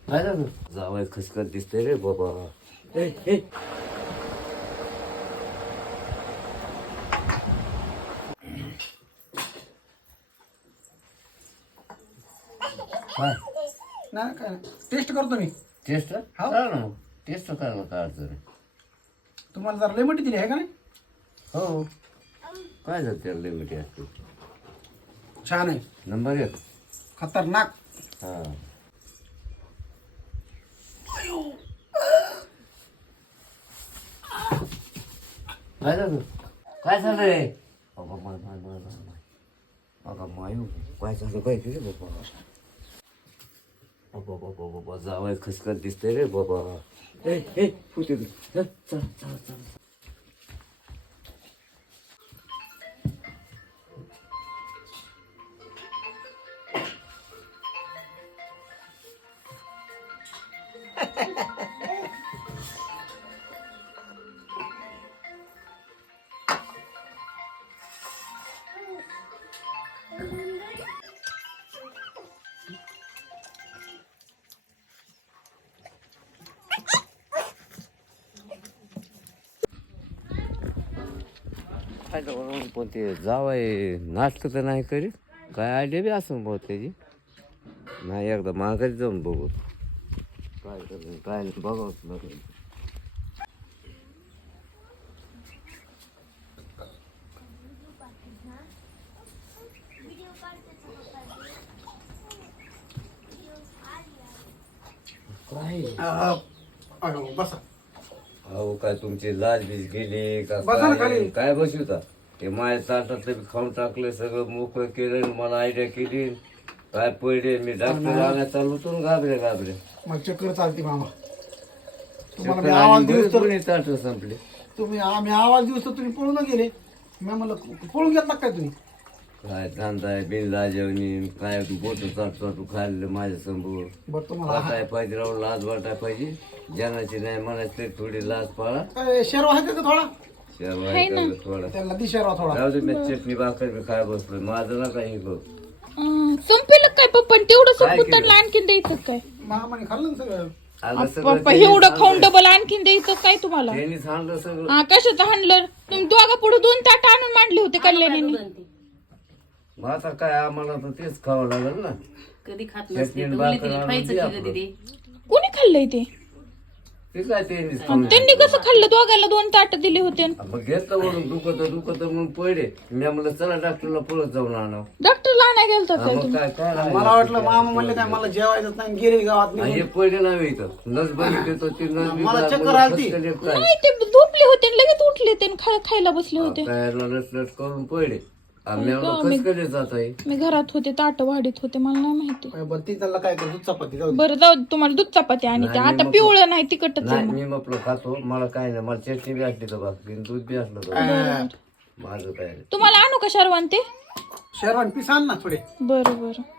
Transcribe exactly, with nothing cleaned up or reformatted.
काय झालं जावाय खसखस दिसते रे बाबा. ए, ए. काय नाही काय टेस्ट करतो मी. टेस्ट हो. करा ना मग टेस्ट करा ना काय अडचण आहे. तुम्हाला जरा लेमटी दिली आहे का नाही? हो काय झालं त्याला लिमिट असते. छान आहे, नंबर एक. खतरनाक. हा काय झालं काय झालं रे बाबा माय माय माय माय माय बाबा मायू काय झालं काय रे बाबा. बाबा बाबा बाबा जावाय खसखस दिसते रे बाबा. ए ए फुटे दे चल चल चल चल. काय करू पण ते जावाय नाटकं तर नाही करीत. काय आयडिया बी असं बघ त्याची. नाही एकदा माघारी जाऊन बघू काय कर काय नाही बघावंच लागेल. काय अहो बसा. अहो काय तुमची लाज बीज गेली का बसा ना काय खाली. काय बसवता ते माझ्या ताटातलं बी खाऊन टाकलं सगळं मोकळं केलं आणि मला आयडिया केली. काय पडले मी डॉक्टर आल्या चालू होतो ना घाबरे घाबरे. मग चक्कर चालते मामा. तुम्हाला मी चक्कर आवाज आली, देऊस तर दोन्ही ताटं संपले. तुम्ही आम्ही आवाज देऊस तर तुम्ही पळून गेले. मी म्हणलं पळून घेतला काय तुम्ही? काय धंदा आहे बिनला जेवणी काय बोट चाट चाटू खाल्लं माझ्या समोर. बरं तुम्हाला काय पाहिजे राहून लाज वाटाय पाहिजे. जनाची नाही म्हणायचं तरी थोडी लाज पाळा. काय शेरवा आहे का थोडा? शेरवा आहे का थोडा त्याला दी शेरवा थोडा. जाऊ दे मी चटणी भाकर बी खाय बसलो माझं ना काही करू. संपेल काय पप्पा तेवढं काय संपून केलं? त्यांना आणखीन द्यायचं काय? मामाने खाल्लं ना सगळं. आता सगळं पप्पा त्यांनीच एवढं खाऊन आणलंय. डबल आणखीन द्यायचं काय तुम्हाला? त्यांनीच आणलं सगळं. हा कशाचं हाणलं तुम्ही दोघा पुढे दोन ताट आणून मांडले होते कल्याणीने. मग आता काय आम्हाला तर तेच खावं लागेल ना. कधी खात चटणी नसते आणि तर भाकर उलटी आणून खायचं दे की आपलं. कधी ते कोणी खाल्लंय ते? ते काय त्यांनीच आणि खाऊन त्यांनी कसं खाल्लं? दोघांना दोन ताट दिले होते. मग घेतलं म्हणून दुखत दुखत म्हणून पडे मी म्हणलं चला डॉक्टरला पळत जाऊन आणा. डॉक्टरला आणाय गेलता काय मग तुम्ही? काय काय नाही. मला वाटलं मामा म्हणले काय मला जेवायचं नाही गेले गावात आणि हे निघून. पडे नाही इथं नस बघितली तर ती नस बी मला काय चक्कर म्हणलं आलती. फसकली काय. नाही ते झोपले होते आणि लगेच उठले ते आणि खा- खायला बसले होते. काय लस लस करून पडे आम्ही खसकडे जात आहे. मी घरात होते ताट वाढीत होते मला नाही माहिती. काय बरं ती त्याला काय करतो चपाती जाऊ दे. बरं जाऊ दे, तुम्हाला दूध चपाती आणि ते नाही, आता मग- पिवळं नाही तिखटच आहे नाही मग. मी म्हटलं खातो मला काय नाही मला चटणी बी असली तर भाकरी दूध बी असलं तर अं, माझं काय नाही. तुम्हाला आणू का शर्वान ते? शेरवान पीस आण ना थोडे. बरं बरं